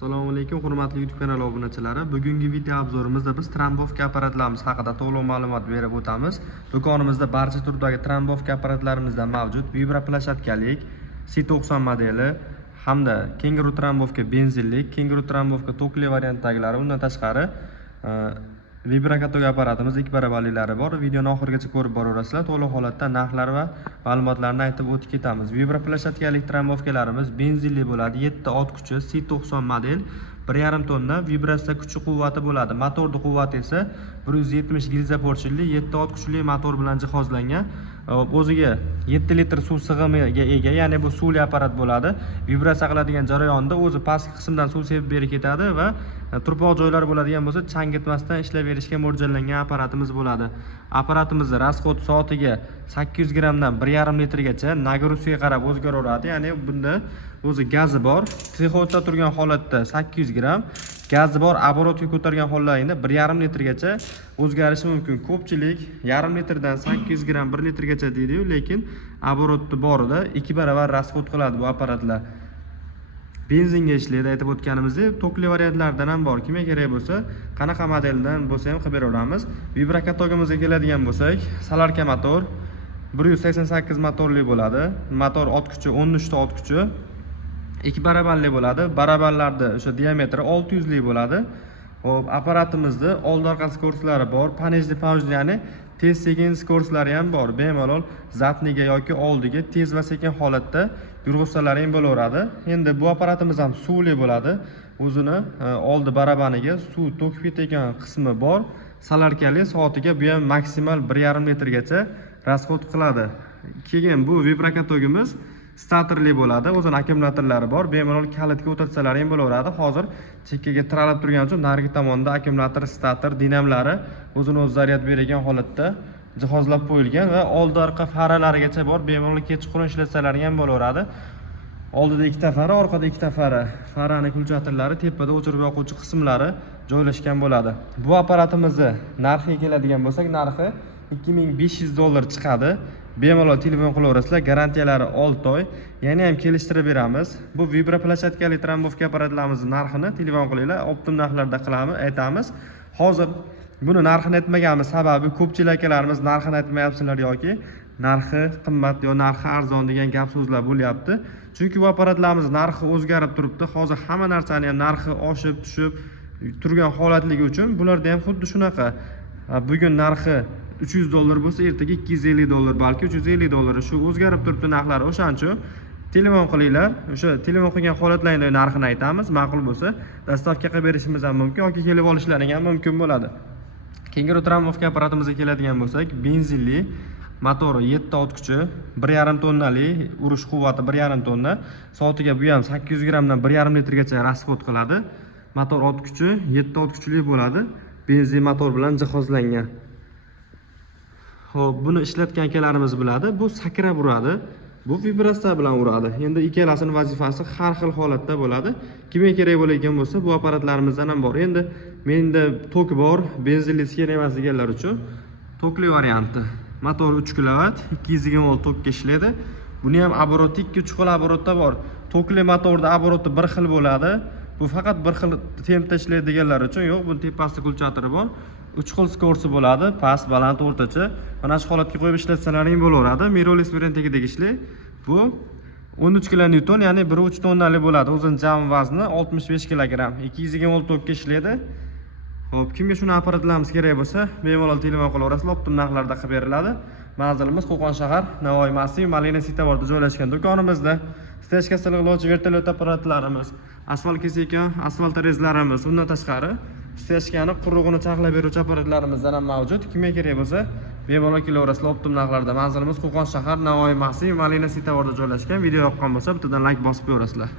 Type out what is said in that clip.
Assalomu alaykum, hurmatli YouTube kanali obunachilari. Bugungi video obzorimizda biz trombovka apparatlarimiz haqida to'liq ma'lumot berib o'tamiz. Do'konimizda barcha turdagi trombovka apparatlarimizda mavjud. Vibra plashatkalik, C90 modeli hamda Kenguru trombovka benzinlik, Kenguru trombovka tokli variantdagilari, undan tashqari vibrakatog apparatimiz ikki barabarliklari bor. Videoni oxirigacha ko'rib boraverasizlar. To'liq holatda narxlar va ma'lumotlarni aytib o'tib ketamiz. Vibra plashatkalik trombovkalarimiz benzinli bo'ladi. 7 ot kuchi, C90 model, 1,5 tonna vibratsiya kuchi quvvati bo'ladi. Motorni quvvati esa 170 gilza porshilli 7 ot kuchli motor bilan jihozlangan. O'ziga 7 litr suv sig'imiga ega, ya'ni bu suvli apparat bo'ladi. Vibratsiya qiladigan jarayonda o'zi pastki qismdan suv sepib berib ketadi va turpoq joylar bo'ladigan bo'lsa, changitmasdan ishlab berishga mo'ljallangan apparatimiz bo'ladi. Apparatimizning rasxod soatiga 800 grammdan 1,5 litrgacha nagruzkaga qarab o'zgaraveradi. Ya'ni bunda o'zi gazi bor. Sexotda turgan holatda 800 gramm, gazi bor, оборотga ko'targan hollarida 1,5 litrgacha o'zgarishi mumkin. Ko'pchilik 1,5 litrdan 800 gramm 1 litrgacha deydi-yu, lekin оборотni borida 2 baravar rasxod qiladi bu apparatlar. Benzinga ishlaydi, aytib o'tganimizdek, tokli variantlardan ham bor. Kimga kerak bo'lsa, qanaqa modeldan bo'lsa ham qilib beraveramiz. Vibrakatogimizga keladigan bo'lsak, Salarka motor 188 motorli bo'ladi. Motor ot kuchi 13 ta ot kuchi. 2 barabarli bo'ladi. Barabarlarda o'sha diametri 600 lik bo'ladi. Xo'p, apparatimizda old-orqa skorslari bor, panejli paujli, ya'ni tez sekin skorslari ham bor. Bemalol zatniga yoki oldiga tez va sekin holatda yurg'izsalaring bo'laveradi. Endi bu apparatimiz ham suvli bo'ladi. O'zini oldi barabaniga suv to'kib ketgan qismi bor. Salarkali, soatiga bu ham maksimal 1,5 litrgacha rasxod qiladi. Keyin bu vibrakatogimiz statorli bo'ladi. O'zining akkumulyatorlari bor. Bemalol kalitga o'tatsalaring bo'laveradi. Hozir chekkaga tiralib turgani uchun narigi tomonda akkumulyator, stator, dinamlari o'zini o'zi zaryad bergan holatda jihozlab qo'yilgan va oldi-orqa faralarigacha bor. Bemalol kechqurun ishlatsalaring ham bo'laveradi. Oldida ikkita fara, orqada ikkita fara. Faraning kulchatirlari, tepada o'chirib yoquvchi qismlari joylashgan bo'ladi. Bu apparatimizning narxiga keladigan bo'lsak, narxi $2500 chiqadi. Bemalol telefon qilaverasizlar, garantiyalari 6 oy. Yana ham kelishtirib beramiz. Bu vibra plashatkali trombovka apparatlarimizning narxini telefon qilinglar, optim narxlarda qilamiz, aytamiz. Hozir buni narxini aytmaganimiz sababi ko'pchilik akalarimiz narxini aytmayapsizlar yoki narxi qimmat yo narxi arzon degan gap so'zlar bo'lyapti. Chunki bu apparatlarimiz narxi o'zgarib turibdi. Hozir hamma narsani ham narxi oshib, tushib turgan holatligi uchun bularda ham xuddi shunaqa. Bugun narxi $300 bo'lsa, ertaga $250, balki $350 shu o'zgarib turibdi narxlari. O'shaning uchun telefon qilinglar. O'sha telefon qilgan holatlaringda narxini aytamiz. Ma'qul bo'lsa, dastavka qilib berishimiz ham mumkin yoki kelib olishlaring ham mumkin bo'ladi. Kenguru trombovka apparatimizga keladigan bo'lsak, benzinli, motori 7 ot kuchi, 1,5 tonnali, urish quvvati 1,5 tonna, soatiga bu ham 800 grammdan 1,5 litrgacha rasxod qiladi. Motor ot kuchi 7 ot kuchli bo'ladi. Benzin motor bilan jihozlangan. Xo'p, buni ishlatgan akalarimiz biladi. Bu sakrab uradi. Bu vibratsiya bilan uradi. Endi ikkalasining vazifasi har xil holatda bo'ladi. Kimga kerak bo'lgan bo'lsa, bu apparatlarimizdan ham bor. Endi menda tok bor, benzinli kerak emas deganlar uchun tokli varianti. Motor 3 kW, 220 volt tokka ishlaydi. Buni ham обороты 2-3 xil оборотda bor. Tokli motorda обороты bir xil bo'ladi. Bu faqat bir xil tempda ishlaydi deganlar uchun yo'q, buni tepasida kulchatiri bor. 3 xil skorsi bo'ladi, past, baland, o'rtacha. Mana shu holatga qo'yib ishlatsalaring bo'laveradi. Mirolis variantidagi ishlaydi. Bu 13 kN, ya'ni 1,3 tonnali bo'ladi. O'zining jam vazni 65 kg, 220 volt tokka ishlaydi. Xo'p, kimga shuni apparatlarimiz kerak bo'lsa, bemalol telefon qilaverasizlar, optim narxlarda qilib beriladi. Manzilimiz Qo'qon shahar, Navoiy massiv, Malina Sitavorda joylashgan do'konimizda stechka sig'lovchi vertolyot apparatlarimiz, asfalt kesayotgan asfalt rezlarimiz, undan tashqari stechkani qurug'ini chaqlab beruvchi apparatlarimizdan ham mavjud. Kimga kerak bo'lsa, bemalol kelaverasizlar, optim narxlarda. Manzilimiz Qo'qon shahar, Navoiy massiv, Malina Sitavorda joylashgan. Video yoqqan bo'lsa, bittadan like bosib qo'yaverasizlar.